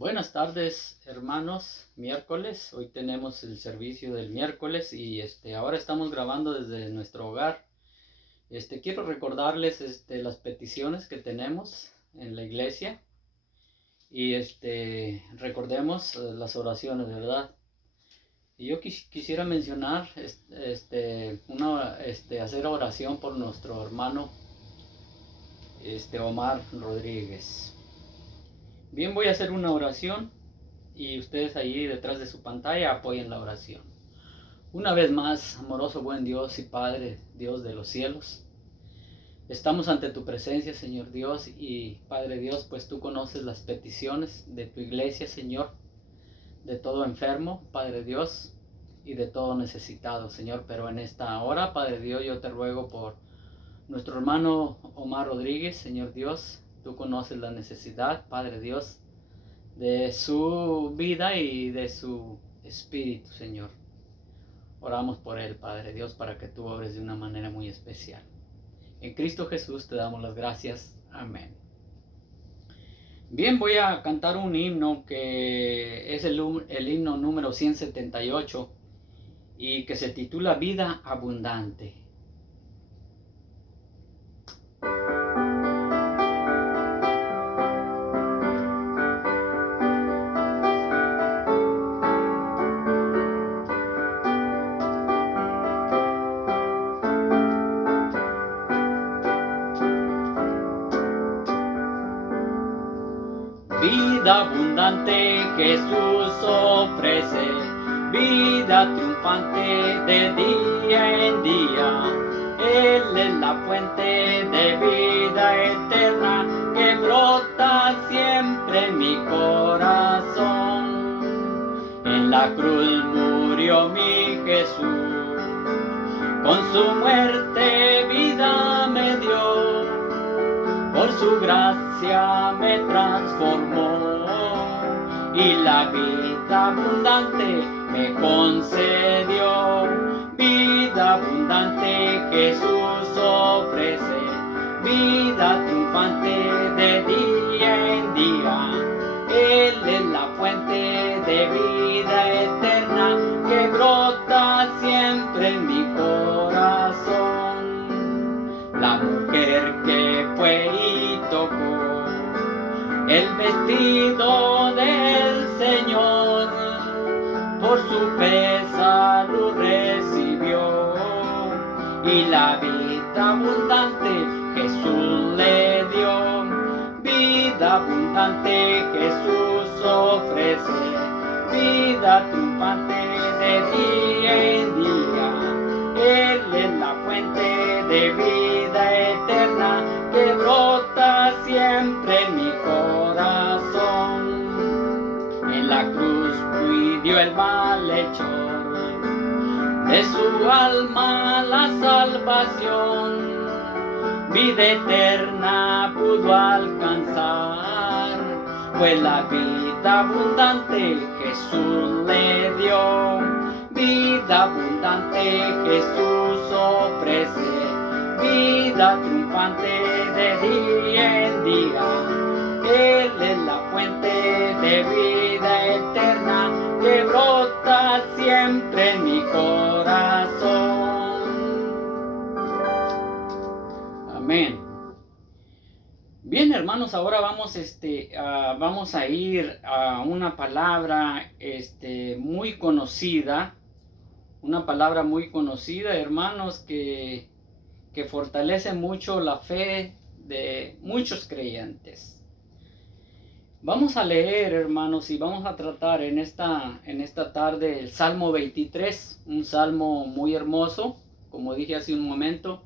Buenas tardes, hermanos. Miércoles, hoy tenemos el servicio del miércoles y ahora estamos grabando desde nuestro hogar. Quiero recordarles las peticiones que tenemos en la iglesia y recordemos las oraciones, ¿verdad? Y yo quisiera mencionar hacer oración por nuestro hermano Omar Rodríguez. Bien, voy a hacer una oración y ustedes ahí detrás de su pantalla apoyen la oración. Una vez más, amoroso buen Dios y Padre, Dios de los cielos, estamos ante tu presencia, Señor Dios, y Padre Dios, pues tú conoces las peticiones de tu iglesia, Señor, de todo enfermo, Padre Dios, y de todo necesitado, Señor. Pero en esta hora, Padre Dios, yo te ruego por nuestro hermano Omar Rodríguez, Señor Dios. Tú conoces la necesidad, Padre Dios, de su vida y de su espíritu, Señor. Oramos por él, Padre Dios, para que tú obres de una manera muy especial. En Cristo Jesús te damos las gracias. Amén. Bien, voy a cantar un himno que es el himno número 178 y que se titula Vida Abundante. Vida abundante Jesús ofrece, vida triunfante de día en día. Él es la fuente de vida eterna que brota siempre en mi corazón. En la cruz murió mi Jesús, con su muerte vida me dio. Por su gracia me transformó y la vida abundante me concedió. Vida abundante Jesús ofrece, vida triunfante de día en día. Él es la fuente de vida eterna que brota siempre en mi corazón. La mujer que fue y tocó el vestido del Señor, por su fe salud recibió y la vida abundante Jesús le dio. Vida abundante Jesús ofrece, vida triunfante de día en día. Él es la fuente de vida eterna que brota siempre en mi corazón. En la cruz pidió el malhechor, de su alma la salvación. Vida eterna pudo alcanzar, pues la vida abundante Jesús le dio. Vida abundante Jesús ofrece, vida triunfante de día en día. Él es la fuente de vida eterna que brota siempre en mi corazón. Amén. Bien, hermanos, ahora vamos a ir a una palabra muy conocida. Una palabra muy conocida, hermanos, que fortalece mucho la fe de muchos creyentes. Vamos a leer, hermanos, y vamos a tratar en esta tarde el Salmo 23, un salmo muy hermoso, como dije hace un momento,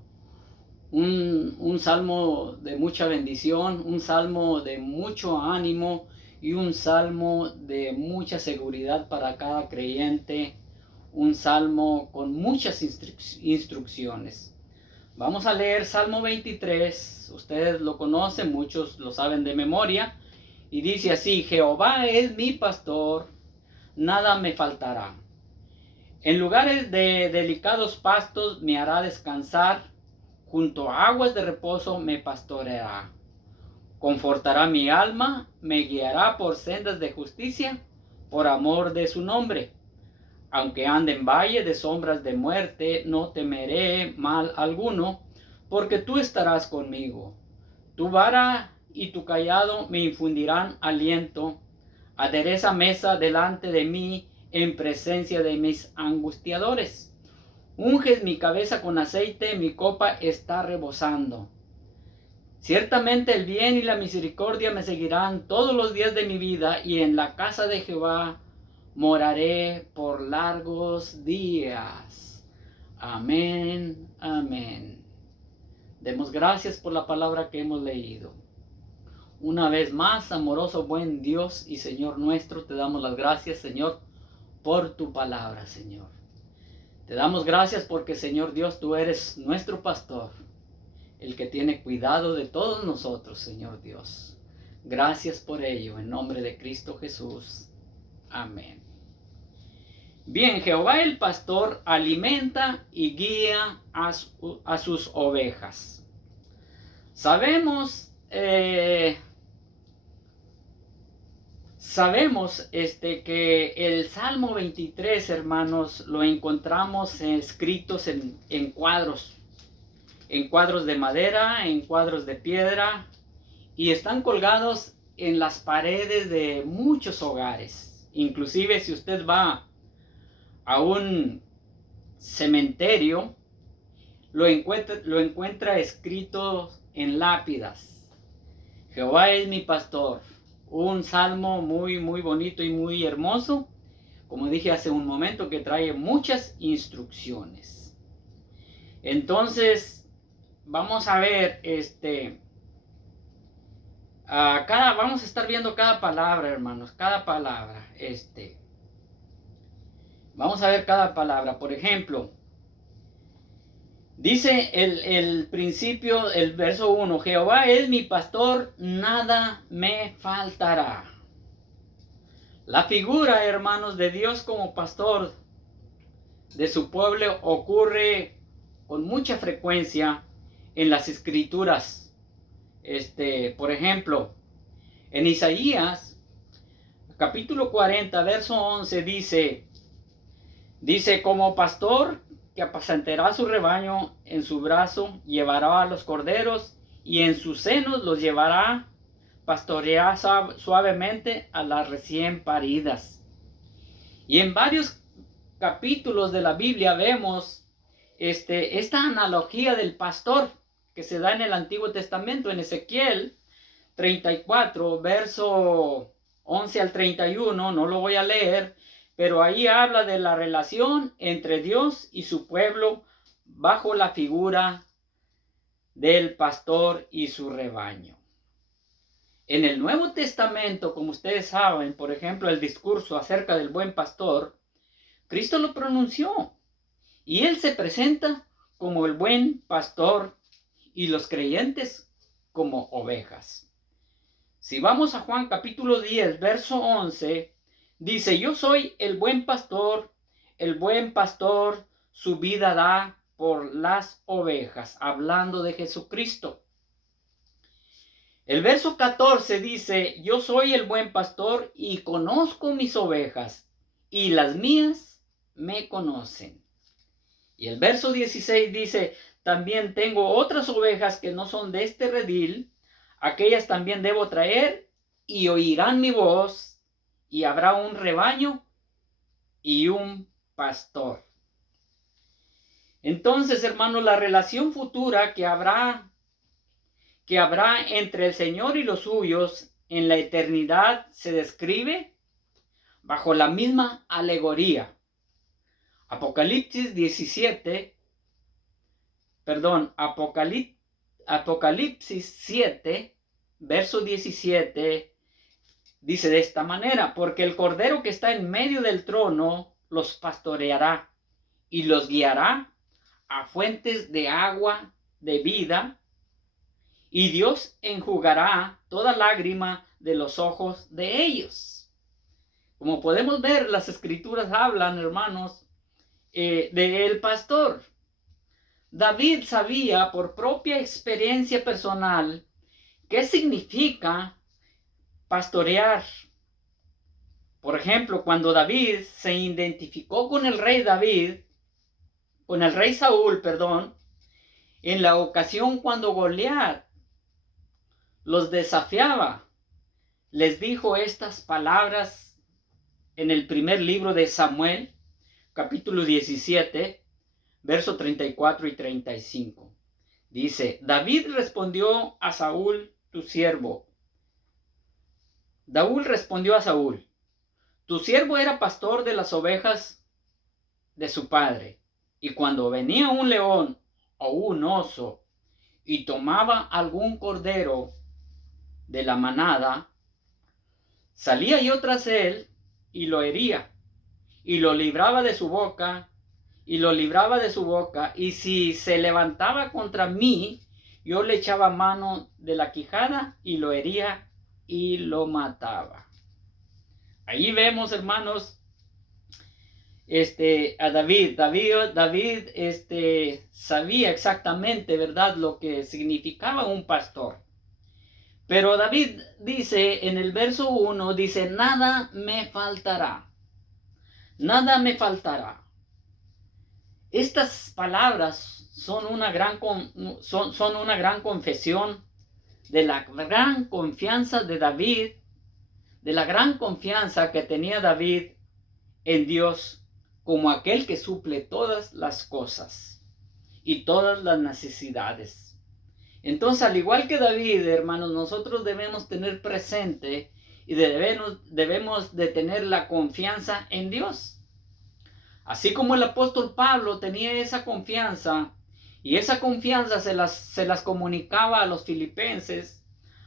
un salmo de mucha bendición, un salmo de mucho ánimo y un salmo de mucha seguridad para cada creyente. Un salmo con muchas instrucciones. Vamos a leer Salmo 23. Ustedes lo conocen, muchos lo saben de memoria. Y dice así: Jehová es mi pastor, nada me faltará. En lugares de delicados pastos me hará descansar, junto a aguas de reposo me pastoreará. Confortará mi alma, me guiará por sendas de justicia, por amor de su nombre. Aunque ande en valle de sombras de muerte, no temeré mal alguno, porque tú estarás conmigo. Tu vara y tu cayado me infundirán aliento. Adereza mesa delante de mí en presencia de mis angustiadores. Unges mi cabeza con aceite, mi copa está rebosando. Ciertamente el bien y la misericordia me seguirán todos los días de mi vida, y en la casa de Jehová moraré por largos días. Amén, amén. Demos gracias por la palabra que hemos leído. Una vez más, amoroso, buen Dios y Señor nuestro, te damos las gracias, Señor, por tu palabra, Señor. Te damos gracias porque, Señor Dios, tú eres nuestro pastor, el que tiene cuidado de todos nosotros, Señor Dios. Gracias por ello, en nombre de Cristo Jesús. Amén. Bien, Jehová el pastor alimenta y guía a sus ovejas. Sabemos que el Salmo 23, hermanos, lo encontramos escritos en cuadros de madera, en cuadros de piedra, y están colgados en las paredes de muchos hogares. Inclusive si usted va a un cementerio, lo encuentra escrito en lápidas. Jehová es mi pastor. Un salmo muy, muy bonito y muy hermoso, como dije hace un momento, que trae muchas instrucciones. Entonces, vamos a ver, vamos a estar viendo cada palabra, hermanos, cada palabra, vamos a ver cada palabra. Por ejemplo, dice el principio, el verso 1, Jehová es mi pastor, nada me faltará. La figura, hermanos, de Dios como pastor de su pueblo ocurre con mucha frecuencia en las escrituras. Por ejemplo, en Isaías, capítulo 40, verso 11, dice, como pastor que apacentará su rebaño, en su brazo llevará a los corderos, y en sus senos los llevará, pastoreará suavemente a las recién paridas. Y en varios capítulos de la Biblia vemos esta analogía del pastor que se da en el Antiguo Testamento. En Ezequiel 34, verso 11 al 31, no lo voy a leer, pero ahí habla de la relación entre Dios y su pueblo bajo la figura del pastor y su rebaño. En el Nuevo Testamento, como ustedes saben, por ejemplo, el discurso acerca del buen pastor, Cristo lo pronunció, y Él se presenta como el buen pastor y los creyentes como ovejas. Si vamos a Juan capítulo 10, verso 11, dice, yo soy el buen pastor su vida da por las ovejas, hablando de Jesucristo. El verso 14 dice, yo soy el buen pastor y conozco mis ovejas, y las mías me conocen. Y el verso 16 dice, también tengo otras ovejas que no son de este redil, aquellas también debo traer, y oirán mi voz, y habrá un rebaño y un pastor. Entonces, hermanos, la relación futura que habrá entre el Señor y los suyos en la eternidad se describe bajo la misma alegoría. Apocalipsis 7, verso 17, dice de esta manera, porque el Cordero que está en medio del trono los pastoreará y los guiará a fuentes de agua de vida, y Dios enjugará toda lágrima de los ojos de ellos. Como podemos ver, las escrituras hablan, hermanos, del pastor. David sabía por propia experiencia personal ¿Qué significa pastorear? Por ejemplo, cuando David se identificó con el rey David, con el rey Saúl, perdón, en la ocasión cuando Goliat los desafiaba, les dijo estas palabras en el primer libro de Samuel, capítulo 17, versos 34 y 35. Dice, David respondió a Saúl, tu siervo. Daúl respondió a Saúl, tu siervo era pastor de las ovejas de su padre, y cuando venía un león o un oso y tomaba algún cordero de la manada, salía yo tras él y lo hería, y lo libraba de su boca, y si se levantaba contra mí, yo le echaba mano de la quijada y lo hería y lo mataba. Ahí vemos, hermanos, a David sabía exactamente, ¿verdad?, lo que significaba un pastor. Pero David dice en el verso 1, dice, nada me faltará. Nada me faltará. Estas palabras son una gran confesión de la gran confianza de David, de la gran confianza que tenía David en Dios como aquel que suple todas las cosas y todas las necesidades. Entonces, al igual que David, hermanos, nosotros debemos tener presente y debemos de tener la confianza en Dios. Así como el apóstol Pablo tenía esa confianza, y esa confianza se las comunicaba a los filipenses,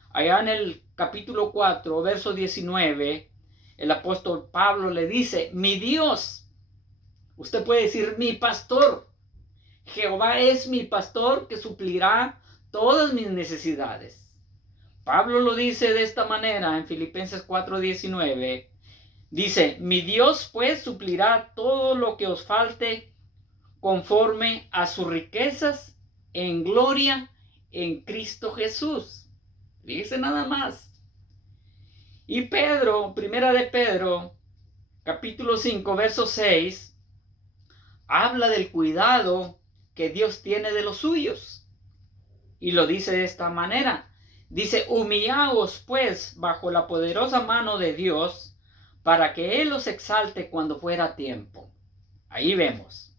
allá en el capítulo 4, verso 19, el apóstol Pablo le dice, mi Dios, usted puede decir mi pastor, Jehová es mi pastor que suplirá todas mis necesidades. Pablo lo dice de esta manera en Filipenses 4:19. Dice, mi Dios pues suplirá todo lo que os falte conforme a sus riquezas en gloria en Cristo Jesús. Dice nada más. Y Pedro, primera de Pedro, capítulo 5, verso 6, habla del cuidado que Dios tiene de los suyos. Y lo dice de esta manera. Dice, humillaos pues bajo la poderosa mano de Dios, para que Él os exalte cuando fuera tiempo. Ahí vemos.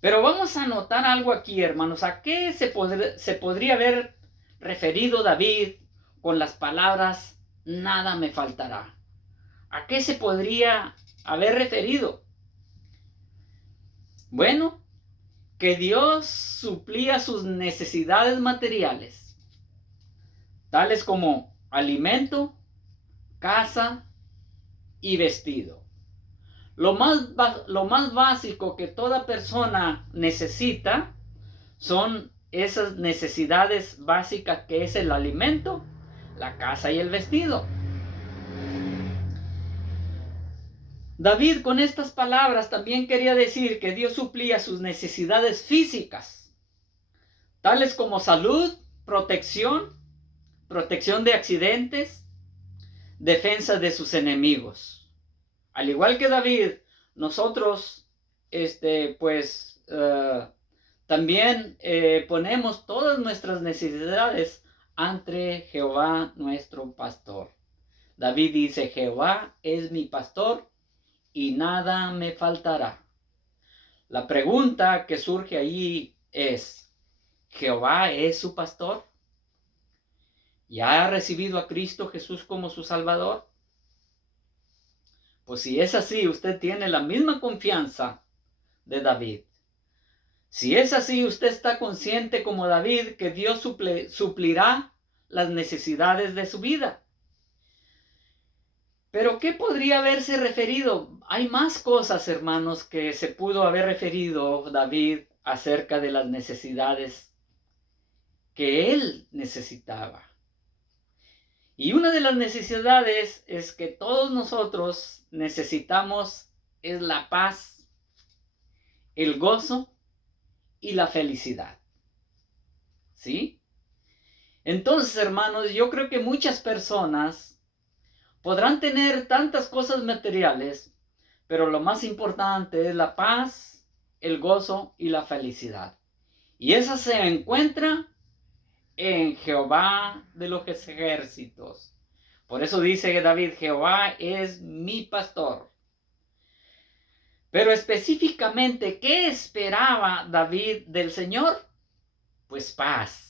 Pero vamos a notar algo aquí, hermanos. ¿A qué se podría haber referido David con las palabras, nada me faltará? ¿A qué se podría haber referido? Bueno, que Dios suplía sus necesidades materiales, tales como alimento, casa y vestido. Lo más básico que toda persona necesita son esas necesidades básicas que es el alimento, la casa y el vestido. David con estas palabras también quería decir que Dios suplía sus necesidades físicas, tales como salud, protección de accidentes, defensa de sus enemigos. Al igual que David, nosotros, también ponemos todas nuestras necesidades ante Jehová nuestro pastor. David dice, Jehová es mi pastor y nada me faltará. La pregunta que surge allí es, ¿Jehová es su pastor? ¿Ya ha recibido a Cristo Jesús como su Salvador? Pues si es así, usted tiene la misma confianza de David. Si es así, usted está consciente como David que Dios suplirá las necesidades de su vida. Pero ¿qué podría haberse referido? Hay más cosas, hermanos, que se pudo haber referido David acerca de las necesidades que él necesitaba. Y una de las necesidades es que todos nosotros necesitamos es la paz, el gozo y la felicidad. ¿Sí? Entonces, hermanos, yo creo que muchas personas podrán tener tantas cosas materiales, pero lo más importante es la paz, el gozo y la felicidad. Y esa se encuentra en Jehová de los ejércitos. Por eso dice David, Jehová es mi pastor. Pero específicamente, ¿qué esperaba David del Señor? Pues paz.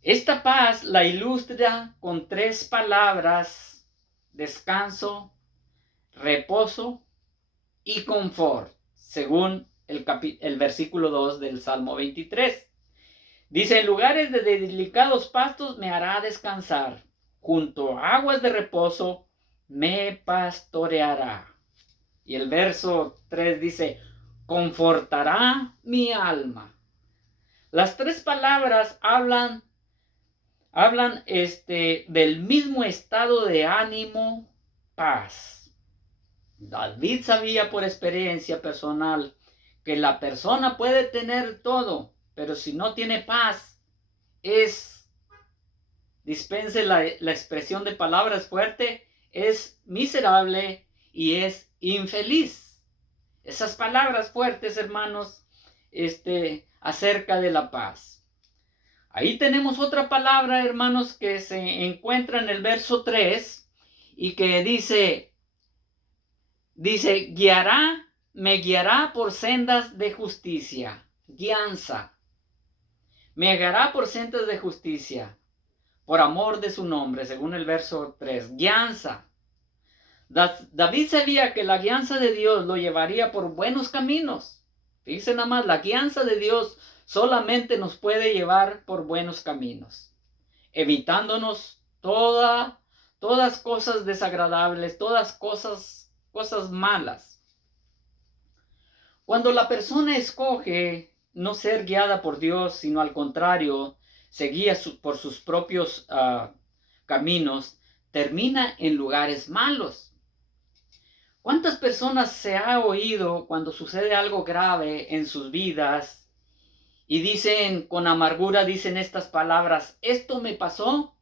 Esta paz la ilustra con 3 palabras: descanso, reposo y confort, según el versículo 2 del Salmo 23. Dice, en lugares de delicados pastos me hará descansar, junto a aguas de reposo me pastoreará. Y el verso 3 dice, confortará mi alma. Las 3 palabras hablan del mismo estado de ánimo, paz. David sabía por experiencia personal que la persona puede tener todo, pero si no tiene paz, dispense la expresión de palabras fuerte, es miserable y es infeliz. Esas palabras fuertes, hermanos, acerca de la paz. Ahí tenemos otra palabra, hermanos, que se encuentra en el verso 3 y que dice, me guiará por sendas de justicia. Guianza. Me guiará por sendas de justicia, por amor de su nombre, según el verso 3. Guianza. David sabía que la guianza de Dios lo llevaría por buenos caminos. Fíjense nada más, la guianza de Dios solamente nos puede llevar por buenos caminos, evitándonos todas cosas desagradables, todas cosas malas. Cuando la persona escoge no ser guiada por Dios, sino al contrario, se guía por sus propios caminos, termina en lugares malos. ¿Cuántas personas se ha oído cuando sucede algo grave en sus vidas y dicen con amargura, dicen estas palabras, esto me pasó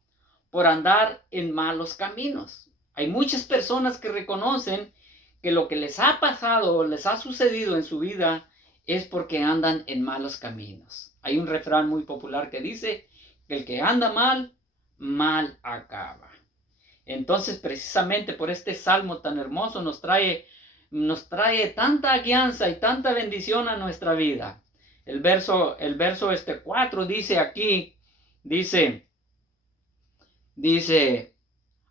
por andar en malos caminos? Hay muchas personas que reconocen que lo que les ha pasado o les ha sucedido en su vida es porque andan en malos caminos. Hay un refrán muy popular que dice que el que anda mal, mal acaba. Entonces, precisamente por este salmo tan hermoso nos trae tanta guianza y tanta bendición a nuestra vida. El verso 4 dice aquí, dice,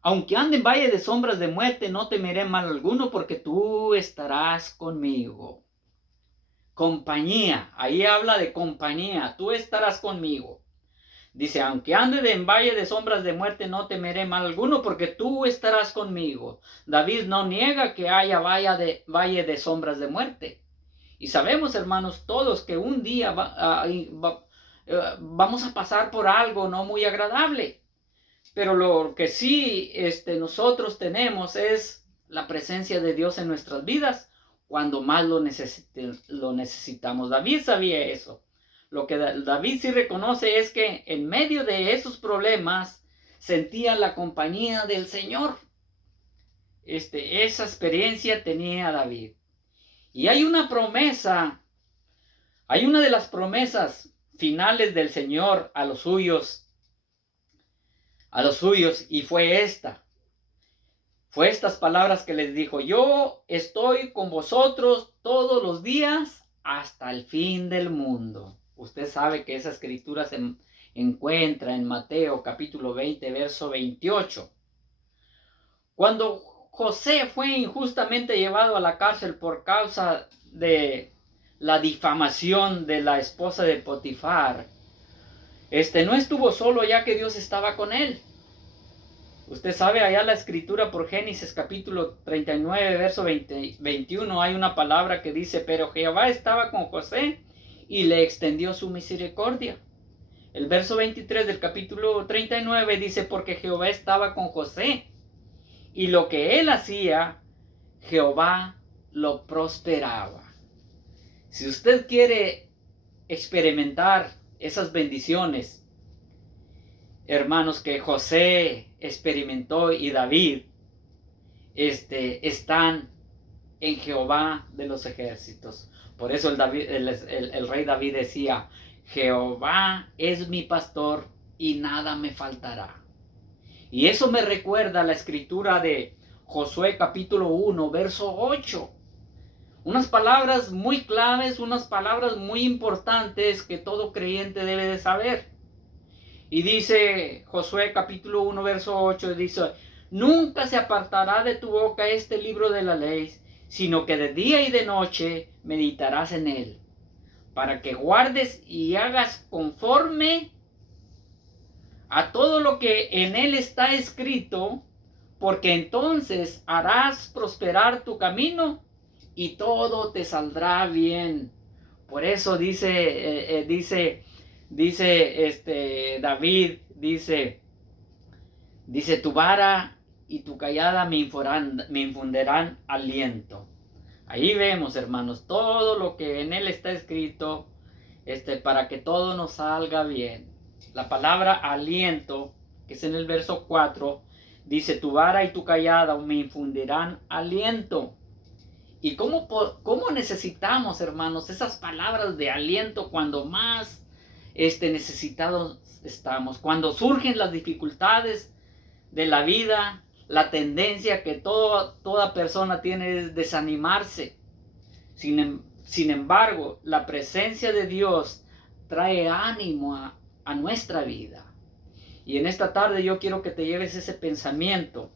aunque ande en valle de sombras de muerte, no temeré mal alguno, porque tú estarás conmigo. Compañía, ahí habla de compañía, tú estarás conmigo. Dice, aunque ande en valle de sombras de muerte, no temeré mal alguno, porque tú estarás conmigo. David no niega que haya valle de sombras de muerte. Y sabemos, hermanos, todos que un día vamos a pasar por algo no muy agradable. Pero lo que sí nosotros tenemos es la presencia de Dios en nuestras vidas cuando más lo necesitamos. David sabía eso. Lo que David sí reconoce es que en medio de esos problemas sentía la compañía del Señor. Esa experiencia tenía David. Y hay una promesa, hay una de las promesas finales del Señor a los suyos, y fue estas palabras que les dijo, yo estoy con vosotros todos los días hasta el fin del mundo. Usted sabe que esa escritura se encuentra en Mateo capítulo 20, verso 28. Cuando José fue injustamente llevado a la cárcel por causa de la difamación de la esposa de Potifar, no estuvo solo, ya que Dios estaba con él. Usted sabe, allá la escritura por Génesis capítulo 39, verso 21, hay una palabra que dice, pero Jehová estaba con José y le extendió su misericordia. El verso 23 del capítulo 39 dice, porque Jehová estaba con José y lo que él hacía, Jehová lo prosperaba. Si usted quiere experimentar esas bendiciones, hermanos, que José experimentó y David, están en Jehová de los ejércitos. Por eso el rey David decía: Jehová es mi pastor y nada me faltará. Y eso me recuerda a la escritura de Josué capítulo 1, verso 8. Unas palabras muy claves, unas palabras muy importantes que todo creyente debe de saber. Y dice Josué capítulo 1, verso 8, dice: nunca se apartará de tu boca este libro de la ley, sino que de día y de noche meditarás en él, para que guardes y hagas conforme a todo lo que en él está escrito, porque entonces harás prosperar tu camino y todo te saldrá bien. Por eso dice David, dice: tu vara y tu callada me infundirán aliento. Ahí vemos, hermanos, todo lo que en él está escrito, para que todo nos salga bien. La palabra aliento, que es en el verso 4, dice: tu vara y tu callada me infundirán aliento. ¿Y cómo necesitamos, hermanos, esas palabras de aliento cuando más necesitados estamos? Cuando surgen las dificultades de la vida, la tendencia que toda persona tiene es desanimarse. Sin embargo, la presencia de Dios trae ánimo a nuestra vida. Y en esta tarde yo quiero que te lleves ese pensamiento.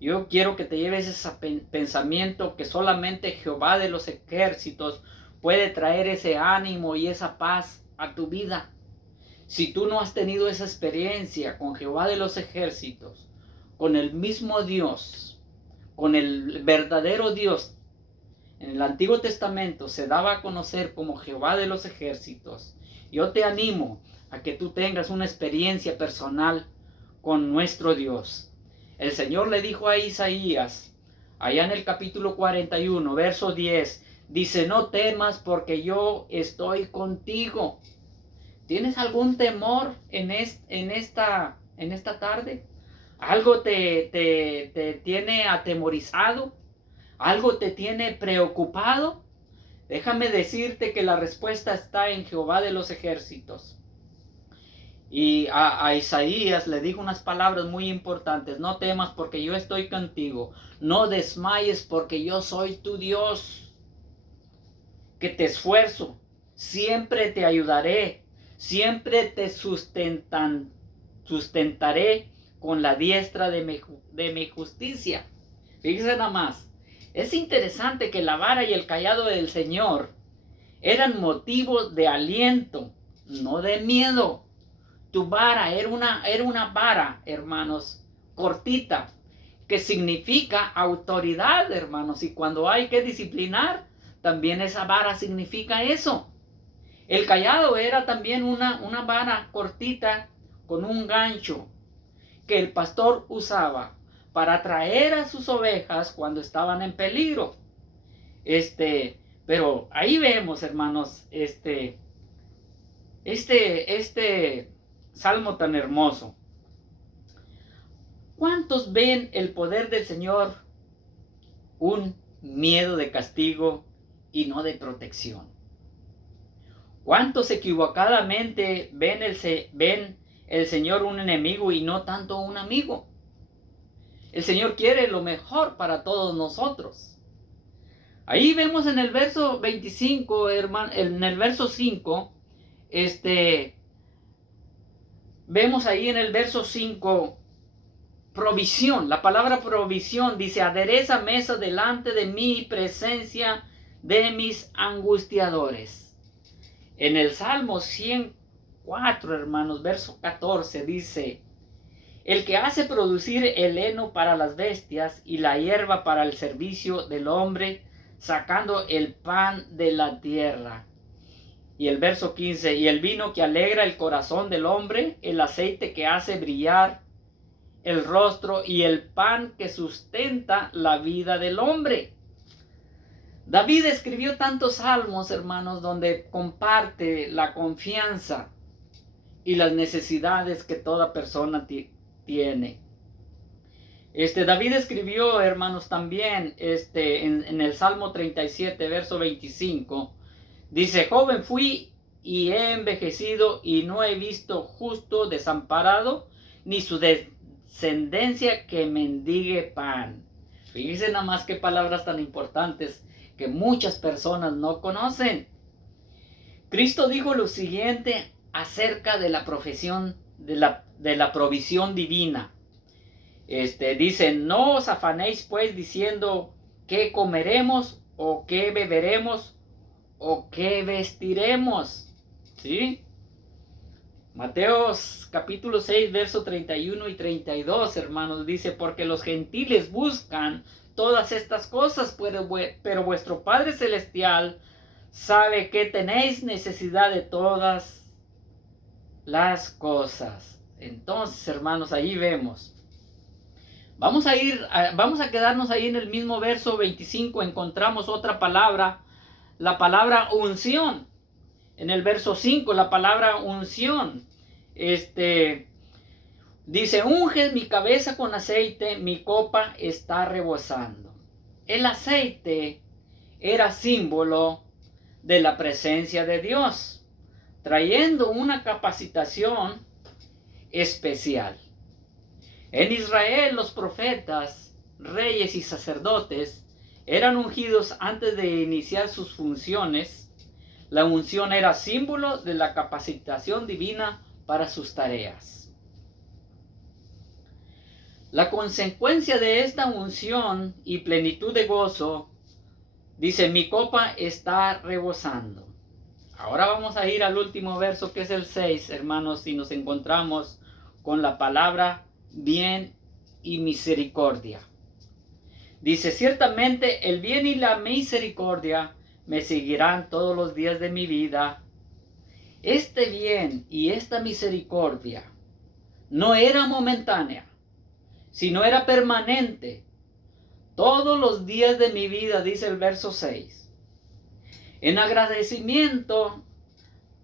Yo quiero que te lleves ese pensamiento que solamente Jehová de los ejércitos puede traer ese ánimo y esa paz a tu vida. Si tú no has tenido esa experiencia con Jehová de los ejércitos, con el mismo Dios, con el verdadero Dios, en el Antiguo Testamento se daba a conocer como Jehová de los ejércitos. Yo te animo a que tú tengas una experiencia personal con nuestro Dios. El Señor le dijo a Isaías, allá en el capítulo 41, verso 10, dice: no temas porque yo estoy contigo. ¿Tienes algún temor en esta tarde? ¿Algo te tiene atemorizado? ¿Algo te tiene preocupado? Déjame decirte que la respuesta está en Jehová de los ejércitos. Y a Isaías le dijo unas palabras muy importantes: no temas porque yo estoy contigo, no desmayes porque yo soy tu Dios, que te esfuerzo, siempre te ayudaré, siempre te sustentaré con la diestra de mi justicia. Fíjense nada más, es interesante que la vara y el cayado del Señor eran motivos de aliento, no de miedo. Tu vara era una vara, hermanos, cortita, que significa autoridad, hermanos. Y cuando hay que disciplinar, también esa vara significa eso. El cayado era también una vara cortita con un gancho que el pastor usaba para atraer a sus ovejas cuando estaban en peligro. Pero ahí vemos, hermanos, este salmo tan hermoso. ¿Cuántos ven el poder del Señor un miedo de castigo y no de protección? ¿Cuántos equivocadamente ven el Señor un enemigo y no tanto un amigo? El Señor quiere lo mejor para todos nosotros. Ahí vemos en el verso 25, hermano, en el verso 5, vemos ahí en el verso 5, provisión. La palabra provisión dice: adereza mesa delante de mi presencia de mis angustiadores. En el Salmo 104, hermanos, verso 14 dice: el que hace producir el heno para las bestias y la hierba para el servicio del hombre, sacando el pan de la tierra. Y el verso 15: y el vino que alegra el corazón del hombre, el aceite que hace brillar el rostro y el pan que sustenta la vida del hombre. David escribió tantos salmos, hermanos, donde comparte la confianza y las necesidades que toda persona tiene. David escribió, hermanos, también en el Salmo 37, verso 25, dice: joven fui y he envejecido y no he visto justo desamparado, ni su descendencia que mendigue pan. Fíjense nada más qué palabras tan importantes que muchas personas no conocen. Cristo dijo lo siguiente acerca de la profesión de la provisión divina. Dice: no os afanéis pues diciendo qué comeremos o qué beberemos o qué vestiremos. ¿Sí? Mateos capítulo 6, verso 31 y 32, hermanos, dice: porque los gentiles buscan todas estas cosas, pero vuestro Padre Celestial sabe que tenéis necesidad de todas las cosas. Entonces, hermanos, ahí vemos. Vamos a quedarnos ahí en el mismo verso 25. Encontramos otra palabra, la palabra unción. En el verso 5, la palabra unción. Dice: unge mi cabeza con aceite, mi copa está rebosando. El aceite era símbolo de la presencia de Dios, trayendo una capacitación especial. En Israel, los profetas, reyes y sacerdotes eran ungidos antes de iniciar sus funciones. La unción era símbolo de la capacitación divina para sus tareas. La consecuencia de esta unción y plenitud de gozo, dice: mi copa está rebosando. Ahora vamos a ir al último verso, que es el 6, hermanos, y nos encontramos con la palabra bien y misericordia. Dice: ciertamente el bien y la misericordia me seguirán todos los días de mi vida. Este bien y esta misericordia no era momentánea, sino era permanente todos los días de mi vida, dice el verso 6. En agradecimiento,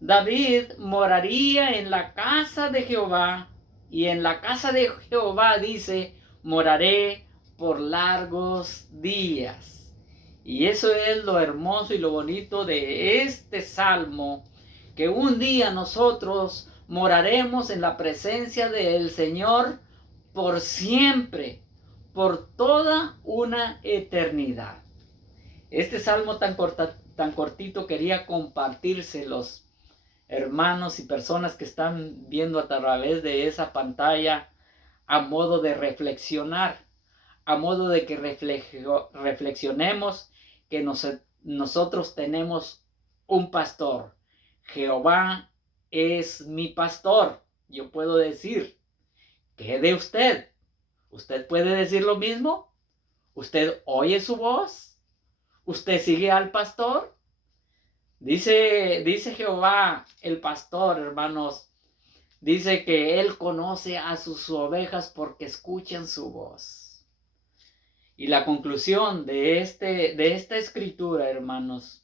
David moraría en la casa de Jehová, y en la casa de Jehová, dice, moraré por largos días. Y eso es lo hermoso y lo bonito de este salmo, que un día nosotros moraremos en la presencia del Señor por siempre, por toda una eternidad. Este salmo tan cortito quería compartírselos, hermanos y personas que están viendo a través de esa pantalla, a modo de reflexionar, a modo de que reflexionemos que nosotros tenemos un pastor. Jehová es mi pastor. Yo puedo decir: ¿qué de usted? ¿Usted puede decir lo mismo? ¿Usted oye su voz? ¿Usted sigue al pastor? Dice Jehová, el pastor, hermanos, dice que Él conoce a sus ovejas porque escuchan su voz. Y la conclusión de esta escritura, hermanos,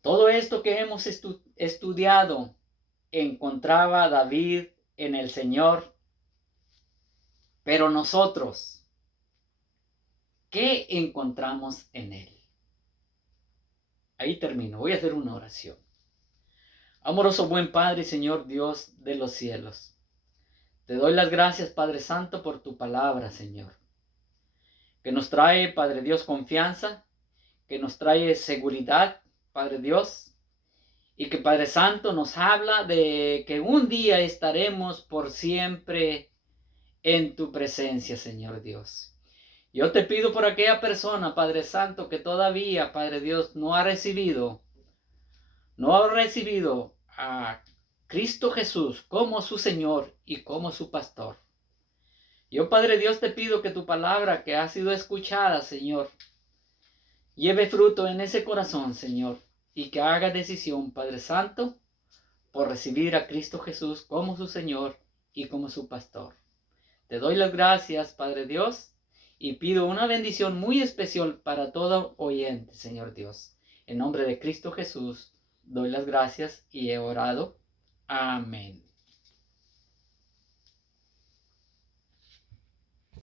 todo esto que hemos estudiado, encontraba David en el Señor. Pero nosotros, ¿qué encontramos en Él? Ahí termino. Voy a hacer una oración. Amoroso buen Padre, Señor Dios de los cielos, te doy las gracias, Padre Santo, por tu palabra, Señor, que nos trae, Padre Dios, confianza, que nos trae seguridad, Padre Dios, y que, Padre Santo, nos habla de que un día estaremos por siempre en tu presencia, Señor Dios. Yo te pido por aquella persona, Padre Santo, que todavía, Padre Dios, no ha recibido a Cristo Jesús como su Señor y como su pastor. Yo, Padre Dios, te pido que tu palabra que ha sido escuchada, Señor, lleve fruto en ese corazón, Señor, y que haga decisión, Padre Santo, por recibir a Cristo Jesús como su Señor y como su pastor. Te doy las gracias, Padre Dios, y pido una bendición muy especial para todo oyente, Señor Dios. En nombre de Cristo Jesús, doy las gracias y he orado. Amén.